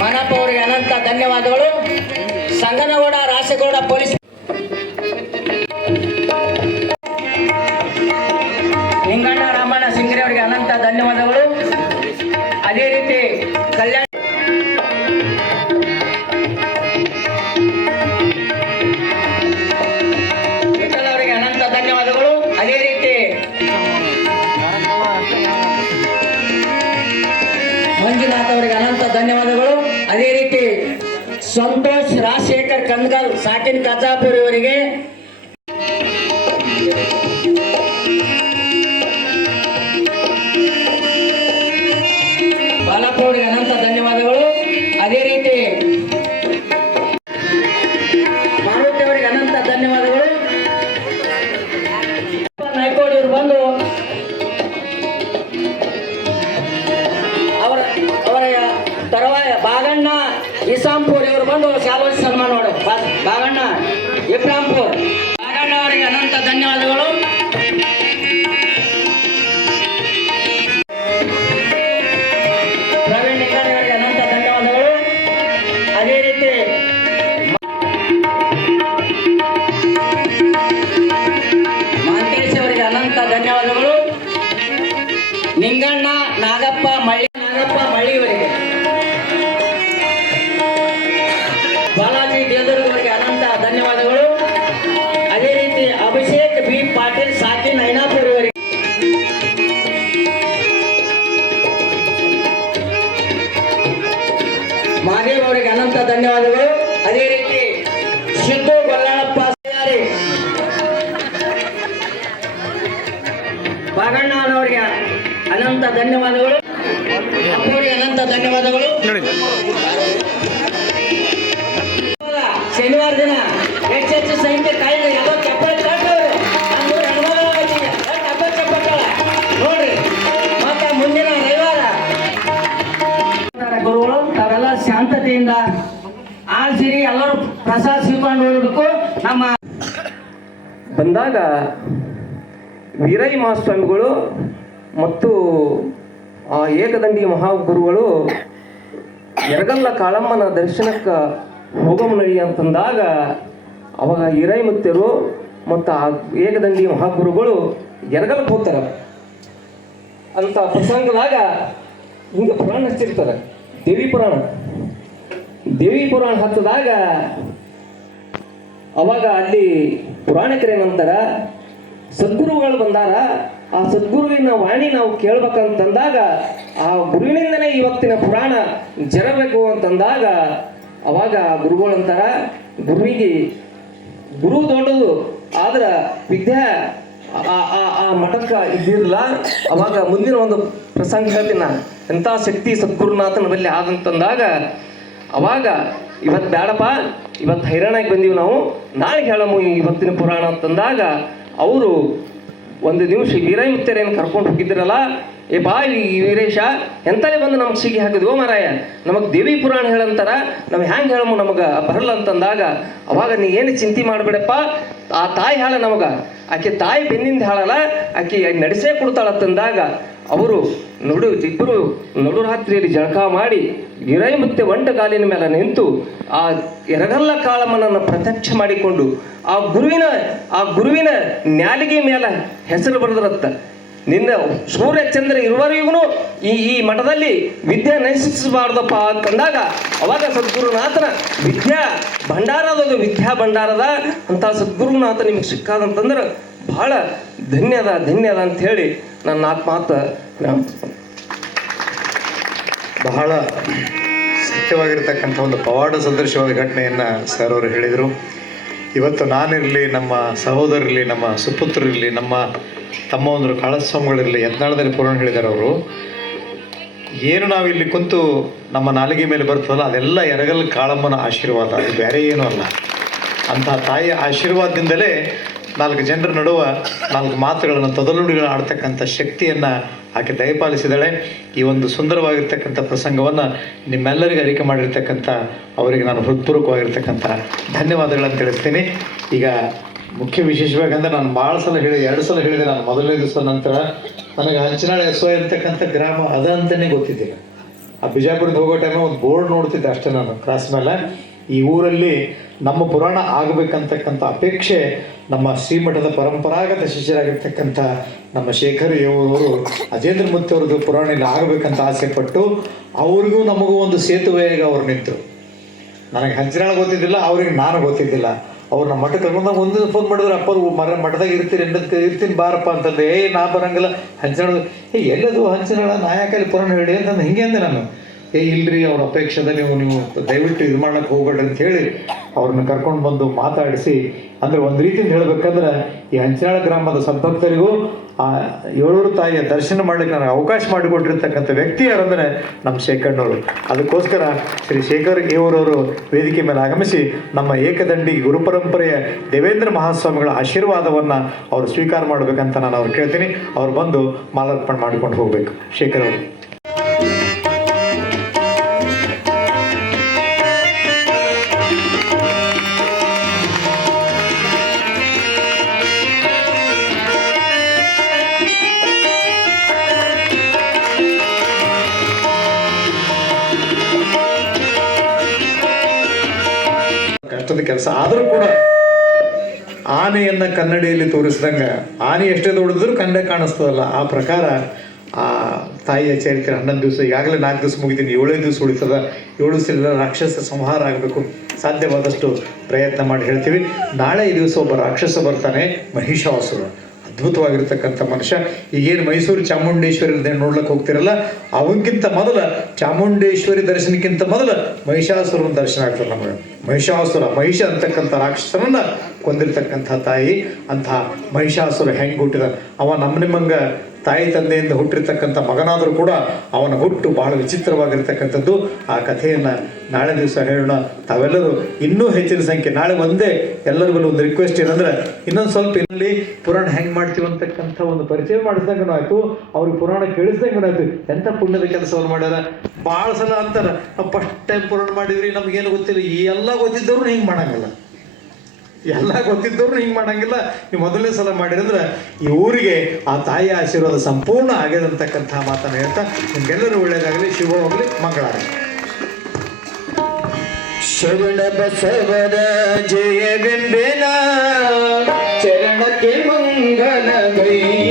ಮನಪ್ಪ ಅವರಿಗೆ ಅನಂತ ಧನ್ಯವಾದಗಳು. ಸಂಗನಗೌಡ, ರಾಸಗೌಡ ಪೊಲೀಸ್ ಲಿಂಗಣ್ಣ ರಾಮಣ್ಣ ಸಿಂಗರೆ ಅವರಿಗೆ ಅನಂತ ಧನ್ಯವಾದಗಳು. ಅದೇ ರೀತಿ ಕಲ್ಯಾಣ ಕಂದಗಲ್ ಸಾಕಿನ್ ಕಚಾಪುರಿ ಅವರಿಗೆ ಬಾಲಪ್ಪ ಅನಂತ ಧನ್ಯವಾದಗಳು. ಅದೇ ರೀತಿ ಮಾರುತಿ ಅವರಿಗೆ ಅನಂತ ಧನ್ಯವಾದಗಳು. ನಾಯ್ಕೋಡಿ ಅವರು ಬಂದು ಅವರ ಅವರ ತರುವಾಯ ಬಾಗಣ್ಣ ಇಸಾಂಪುರ್ ಇವರು ಬಂದು ಶಾಲೋಚ್ ಸನ್ಮಾನ ಮಾಡು ಬಾಗಣ್ಣ ಇಬ್ರಾಂಪುರ್. ಬಾಗಣ್ಣ ಅವರಿಗೆ ಅನಂತ ಧನ್ಯವಾದಗಳು. ಮಹಾದೇವ್ ಅನಂತ ಧನ್ಯವಾದಗಳು. ಅದೇ ರೀತಿ ಸಿದ್ದು ಗೊಲ್ಲಪ್ಪ ಬಾಗಣ್ಣನವರಿಗೆ ಅನಂತ ಧನ್ಯವಾದಗಳು. ಅಪ್ಪವರಿಗೆ ಅನಂತ ಧನ್ಯವಾದಗಳು. ಶನಿವಾರ ದಿನ ಹೆಚ್ಚೆಚ್ಚು ಸಂಖ್ಯೆ ಕಾಯಿಲೆ ಬಂದಾಗ ವೀರೈ ಮಹಾಸ್ವಾಮಿಗಳು ಮತ್ತು ಆ ಏಕದಂಡಿ ಮಹಾಗುರುಗಳು ಎರಗಲ್ಲ ಕಾಳಮ್ಮನ ದರ್ಶನಕ್ಕೆ ಹೋಗಮ್ ನಡಿ ಅಂತಂದಾಗ ಅವಾಗ ಹಿರೈ ಮುತ್ತರು ಮತ್ತು ಆ ಏಕದಂಡಿ ಮಹಾಗುರುಗಳು ಎರಗಲಕ್ಕೆ ಹೋಗ್ತಾರೆ. ಅಂತ ಪ್ರಸಂಗದಾಗ ಹಿಂಗೆ ಪುರಾಣ ಹಚ್ಚಿರ್ತಾರೆ. ದೇವಿ ಪುರಾಣ. ದೇವಿ ಪುರಾಣ ಹತ್ತದಾಗ ಅವಾಗ ಅಲ್ಲಿ ಪುರಾಣಿಕರು ಏನಂತಾರ ಸದ್ಗುರುಗಳು ಬಂದಾರ. ಆ ಸದ್ಗುರುವಿನ ವಾಣಿ ನಾವು ಕೇಳ್ಬೇಕಂತಂದಾಗ, ಆ ಗುರುವಿನಿಂದನೇ ಇವತ್ತಿನ ಪುರಾಣ ಜರಬೇಕು ಅಂತಂದಾಗ, ಅವಾಗ ಗುರುಗಳು ಅಂತಾರ, ಗುರುವಿಗೆ ಗುರು ದೊಡ್ಡದು, ಆದ್ರೆ ವಿದ್ಯಾ ಆ- ಆ ಆ ಮಠಕ್ಕೆ ಇದ್ದಿರಲ್ಲ ಅವಾಗ ಮುಂದಿನ ಒಂದು ಪ್ರಸಂಗ ಹೇಳ್ತೀನಿ ಎಂಥ ಶಕ್ತಿ ಸದ್ಗುರುನಾಥನ ಬಲ್ಲಿ ಆದಂತಂದಾಗ, ಅವಾಗ ಇವತ್ತು ಬೇಡಪ್ಪ ಇವತ್ತು ಹೈರಾಣಾಗಿ ಬಂದೀವಿ ನಾವು. ನಾಳೆ ಹೇಳಮ್ಮ ಇವತ್ತಿನ ಪುರಾಣ ಅಂತಂದಾಗ ಅವರು ಒಂದು ನಿಮಿಷ ವೀರಯ್ಯ ಮುತ್ತರೇನು ಕರ್ಕೊಂಡು ಹೋಗಿದ್ರಲ್ಲ, ಏ ಬಾ ಈ ವೀರೇಶ, ಎಂತಲೇ ಬಂದು ನಮ್ಗೆ ಸಿಗಿ ಹಾಕಿದ್ವೋ ಮಾರಾಯ? ನಮಗೆ ದೇವಿ ಪುರಾಣ ಹೇಳಂತಾರ ನಾವು ಹ್ಯಾಂಗೆ ಹೇಳಮು ನಮಗೆ ಬರಲ್ಲ ಅಂತಂದಾಗ ಅವಾಗ ನೀ ಏನು ಚಿಂತೆ ಮಾಡಬೇಡಪ್ಪ, ಆ ತಾಯಿ ಹೇಳ ನಮಗ. ಆಕೆ ತಾಯಿ ಬೆನ್ನಿಂದ ಹೇಳಲ್ಲ, ಆಕೆ ನಡೆಸೇ ಕೊಡ್ತಾಳಂತಂದಾಗ ಅವರು ನಡು ಇಬ್ಬರು ನಡು ರಾತ್ರಿಯಲ್ಲಿ ಜಳಕ ಮಾಡಿ ಗಿರೈ ಮತ್ತೆ ಒಂಟ ಕಾಲಿನ ಮೇಲೆ ನಿಂತು ಆ ಎರಗಲ್ಲ ಕಾಳಮ್ಮನನ್ನು ಪ್ರತ್ಯಕ್ಷ ಮಾಡಿಕೊಂಡು ಆ ಗುರುವಿನ ಆ ಗುರುವಿನ ನ್ಯಾಲಿಗೆ ಮೇಲೆ ಹೆಸರು ಬರೆದಿರತ್ತ. ನಿನ್ನ ಸೂರ್ಯ ಚಂದ್ರ ಇರುವವರೆಗೂ ಈ ಈ ಮಠದಲ್ಲಿ ವಿದ್ಯೆ ನಶಿಸಬಾರ್ದಪ್ಪ ಅಂತಂದಾಗ ಅವಾಗ ಸದ್ಗುರುನಾಥನ ವಿದ್ಯಾ ಭಂಡಾರ ವಿದ್ಯಾ ಭಂಡಾರದ ಅಂತ ಸದ್ಗುರುನಾಥ ನಿಮಗೆ ಸಿಕ್ಕಾದಂತಂದ್ರೆ ಬಹಳ ಧನ್ಯದ ಧನ್ಯದ ಅಂತ ಹೇಳಿ ನನ್ನ ಆತ್ಮಾತ ಬಹಳ ಸತ್ಯವಾಗಿರ್ತಕ್ಕಂಥ ಒಂದು ಪವಾಡ ಸದೃಶವಾದ ಘಟನೆಯನ್ನು ಸರ್ ಅವರು ಹೇಳಿದರು. ಇವತ್ತು ನಾನಿರಲಿ, ನಮ್ಮ ಸಹೋದರರಲ್ಲಿ ನಮ್ಮ ಸುಪುತ್ರರಿರಲಿ, ನಮ್ಮ ತಮ್ಮ ಒಂದು ಕಾಳಸ್ವಾಮಿಗಳಿರಲಿ ಯತ್ನಾಳದಲ್ಲಿ ಪೂರ್ಣ ಹೇಳಿದ್ದಾರೆ ಅವರು. ಏನು ನಾವು ಇಲ್ಲಿ ಕುಂತು ನಮ್ಮ ನಾಲಿಗೆ ಮೇಲೆ ಬರ್ತದಲ್ಲ, ಅದೆಲ್ಲ ಎರಗಲ್ ಕಾಳಮ್ಮನ ಆಶೀರ್ವಾದ, ಅದು ಬೇರೆ ಏನೂ ಅಲ್ಲ. ಅಂತಹ ತಾಯಿಯ ಆಶೀರ್ವಾದದಿಂದಲೇ ನಾಲ್ಕು ಜನರ ನಡುವ ನಾಲ್ಕು ಮಾತುಗಳನ್ನು ತೊದಲುಡಿಗಳು ಆಡ್ತಕ್ಕಂಥ ಶಕ್ತಿಯನ್ನು ಆಕೆ ದಯಪಾಲಿಸಿದಾಳೆ. ಈ ಒಂದು ಸುಂದರವಾಗಿರ್ತಕ್ಕಂಥ ಪ್ರಸಂಗವನ್ನು ನಿಮ್ಮೆಲ್ಲರಿಗೂ ಅರಿಕೆ ಮಾಡಿರ್ತಕ್ಕಂಥ ಅವರಿಗೆ ನಾನು ಹೃತ್ಪೂರ್ವಕವಾಗಿರ್ತಕ್ಕಂಥ ಧನ್ಯವಾದಗಳನ್ನು ತಿಳಿಸ್ತೀನಿ. ಈಗ ಮುಖ್ಯ ವಿಶೇಷವಾಗಂದ್ರೆ ನಾನು ಭಾಳ ಸಲ ಹೇಳಿ ಎರಡು ಸಲ ಹೇಳಿದೆ ನಾನು ಮೊದಲನೇ ದಿವಸ ನಂತರ. ನನಗೆ ಹಂಚಿನಾಳ ಎಸ್ ಇರ್ತಕ್ಕಂಥ ಗ್ರಾಮ ಅದ ಅಂತಲೇ ಗೊತ್ತಿದ್ದಿಲ್ಲ. ಆ ಬಿಜಾಪುರದ ಹೋಗೋ ಟೈಮ್ ಒಂದು ಬೋರ್ಡ್ ನೋಡ್ತಿದ್ದೆ ಅಷ್ಟೇ ನಾನು, ಕ್ರಾಸ್ ಮೇಲೆ. ಈ ಊರಲ್ಲಿ ನಮ್ಮ ಪುರಾಣ ಆಗಬೇಕಂತಕ್ಕಂಥ ಅಪೇಕ್ಷೆ ನಮ್ಮ ಶ್ರೀಮಠದ ಪರಂಪರಾಗತ ಶಿಷ್ಯರಾಗಿರ್ತಕ್ಕಂಥ ನಮ್ಮ ಶೇಖರ್ ಅವರು ಅಜೇಂದ್ರ ಮೂರ್ತಿ ಅವ್ರದ್ದು ಪುರಾಣ ಇಲ್ಲಿ ಆಗಬೇಕಂತ ಆಸೆ ಪಟ್ಟು ಅವ್ರಿಗೂ ನಮಗೂ ಒಂದು ಸೇತುವೆಯಾಗಿ ಅವ್ರು ನಿಂತರು. ನನಗೆ ಹಂಚಿನಾಳ ಗೊತ್ತಿದ್ದಿಲ್ಲ, ಅವ್ರಿಗೆ ನಾನು ಗೊತ್ತಿದ್ದಿಲ್ಲ. ಅವ್ರು ನಮ್ಮ ಮಠಕ್ಕೆ ಕರ್ಕೊಂಡಾಗ ಒಂದು ಫೋನ್ ಮಾಡಿದ್ರು, ಅಪ್ಪ ಮರ, ಮಠದಾಗ ಇರ್ತೀರಿ ಎಂಡಕ್ಕೆ ಇರ್ತೀನಿ ಬಾರಪ್ಪ ಅಂತಂದ್ರೆ ಏ, ನಾ ಬರಂಗಿಲ್ಲ, ಹಂಚಿನಾಳ, ಏ, ಎಲ್ಲದು ಹಂಚಿನಾಳ, ನಾ ಯಾಕಲ್ಲಿ ಪುರಾಣ ಹೇಳಿ? ಅಂತಂದು, ಹಿಂಗೆ ಅಂದೆ ನಾನು. ಏ ಇಲ್ರಿ, ಅವ್ರ ಅಪೇಕ್ಷದ ನೀವು ನೀವು ದಯವಿಟ್ಟು ಇದು ಮಾಡಕ್ಕೆ ಹೋಗ್ಬೇಡ್ರಿ ಅಂತ ಹೇಳಿ ಅವ್ರನ್ನ ಕರ್ಕೊಂಡು ಬಂದು ಮಾತಾಡಿಸಿ, ಅಂದ್ರೆ ಒಂದು ರೀತಿಯಿಂದ ಹೇಳ್ಬೇಕಂದ್ರೆ ಈ ಹಂಚನಾಳ ಗ್ರಾಮದ ಸಂಪರ್ಕರಿಗೂ ಆ, ಏಳೂರು ತಾಯಿಯ ದರ್ಶನ ಮಾಡ್ಲಿಕ್ಕೆ ನನಗೆ ಅವಕಾಶ ಮಾಡಿಕೊಟ್ಟಿರ್ತಕ್ಕಂಥ ವ್ಯಕ್ತಿ ಯಾರಂದ್ರೆ ನಮ್ಮ ಶೇಖರ್ನವರು ಅದಕ್ಕೋಸ್ಕರ ಶ್ರೀ ಶೇಖರ್ ಏವರವರು ವೇದಿಕೆ ಮೇಲೆ ಆಗಮಿಸಿ ನಮ್ಮ ಏಕದಂಡಿ ಗುರುಪರಂಪರೆಯ ದೇವೇಂದ್ರ ಮಹಾಸ್ವಾಮಿಗಳ ಆಶೀರ್ವಾದವನ್ನು ಅವರು ಸ್ವೀಕಾರ ಮಾಡಬೇಕಂತ ನಾನು ಅವ್ರು ಕೇಳ್ತೀನಿ. ಅವ್ರು ಬಂದು ಮಾಲಾರ್ಪಣೆ ಮಾಡ್ಕೊಂಡು ಹೋಗಬೇಕು. ಶೇಖರ್ ಅವರು. ಕಷ್ಟದ ಕೆಲಸ. ಆದರೂ ಕೂಡ ಆನೆಯನ್ನ ಕನ್ನಡಿಯಲ್ಲಿ ತೋರಿಸಿದಂಗ ಆನೆ ಎಷ್ಟೇ ದೊಡ್ಡದ್ರು ಕನ್ನಡ ಕಾಣಿಸ್ತದಲ್ಲ. ಆ ಪ್ರಕಾರ ಆ ತಾಯಿಯ ಚರಿತ್ರೆ ಹನ್ನೊಂದು ದಿವಸ, ಈಗಾಗಲೇ ನಾಲ್ಕು ದಿವಸ ಮುಗಿದೀನಿ ಏಳೇ ದಿವಸ ಉಳಿತದ. ಏಳು ದಿವಸ ರಾಕ್ಷಸ ಸಂಹಾರ ಆಗಬೇಕು. ಸಾಧ್ಯವಾದಷ್ಟು ಪ್ರಯತ್ನ ಮಾಡಿ ಹೇಳ್ತೀವಿ. ನಾಳೆ ಈ ದಿವಸ ಒಬ್ಬ ರಾಕ್ಷಸ ಬರ್ತಾನೆ ಮಹಿಷಾಸುರ ಅದ್ಭುತವಾಗಿರ್ತಕ್ಕಂಥ ಮನುಷ್ಯ. ಈಗೇನು ಮೈಸೂರು ಚಾಮುಂಡೇಶ್ವರಿ ನೋಡ್ಲಿಕ್ಕೆ ಹೋಗ್ತಿರಲ್ಲ ಅವನಕ್ಕಿಂತ ಮೊದಲ ಚಾಮುಂಡೇಶ್ವರಿ ದರ್ಶನಕ್ಕಿಂತ ಮೊದಲ ಮಹಿಷಾಸುರನ ದರ್ಶನ ಆಗ್ತದೆ ನಮಗೆ. ಮಹಿಷಾಸುರ, ಮಹಿಷ ಅಂತಕ್ಕಂಥ ರಾಕ್ಷಸರನ್ನ ಕೊಂದಿರ್ತಕ್ಕಂಥ ತಾಯಿ ಅಂತಹ ಮಹಿಷಾಸುರ ಹೆಂಗೆ ಹುಟ್ಟಿದ? ಅವ ನಮ್ಮ ನಿಮ್ಮಂಗ ತಾಯಿ ತಂದೆಯಿಂದ ಹುಟ್ಟಿರ್ತಕ್ಕಂಥ ಮಗನಾದರೂ ಕೂಡ ಅವನ ಹುಟ್ಟು ಬಹಳ ವಿಚಿತ್ರವಾಗಿರ್ತಕ್ಕಂಥದ್ದು. ಆ ಕಥೆಯನ್ನು ನಾಳೆ ದಿವಸ ಹೇಳೋಣ. ತಾವೆಲ್ಲರೂ ಇನ್ನೂ ಹೆಚ್ಚಿನ ಸಂಖ್ಯೆ, ನಾಳೆ ಒಂದೇ ಎಲ್ಲರಿಗೂ ಒಂದು ರಿಕ್ವೆಸ್ಟ್ ಏನಂದ್ರೆ, ಇನ್ನೊಂದು ಸ್ವಲ್ಪ ಇಲ್ಲಿ ಪುರಾಣ ಹೆಂಗೆ ಮಾಡ್ತೀವಿ ಅಂತಕ್ಕಂಥ ಒಂದು ಪರಿಚಯ ಮಾಡಿಸ್ದಂಗೂ ಆಯಿತು. ಅವ್ರಿಗೆ ಪುರಾಣ ಕೇಳಿಸ್ದಂಗೂ ಆಯಿತು. ಎಂಥ ಪುಣ್ಯದ ಕೆಲಸವನ್ನು ಮಾಡ್ಯಾರ? ಭಾಳ ಸಲ ಅಂತಾರೆ ನಾವು ಫಸ್ಟ್ ಟೈಮ್ ಪುರಾಣ ಮಾಡಿದ್ರಿ, ನಮ್ಗೇನು ಗೊತ್ತಿಲ್ಲ. ಈ ಎಲ್ಲ ಗೊತ್ತಿದ್ದವ್ರು ಹಿಂಗೆ ಮಾಡಂಗಿಲ್ಲ. ಎಲ್ಲ ಗೊತ್ತಿದ್ದವ್ರು ಹಿಂಗೆ ಮಾಡಂಗಿಲ್ಲ. ನೀವು ಮೊದಲನೇ ಸಲ ಮಾಡಿರಂದ್ರೆ ಈ ಊರಿಗೆ ಆ ತಾಯಿಯ ಆಶೀರ್ವಾದ ಸಂಪೂರ್ಣ ಆಗ್ಯದಂತಕ್ಕಂಥ ಮಾತನ್ನು ಹೇಳ್ತಾ ನಿಮ್ಗೆಲ್ಲರೂ ಒಳ್ಳೇದಾಗಲಿ, ಶುಭವಾಗಲಿ ಮಂಗಳಾಗಲಿ ಶರಣ ಬಸವರ ಜಯವೆಂಬೆನ, ಚರಣಕ್ಕೆ ಮಂಗಲ ಗೈಯುವೆನ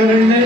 Shouldn't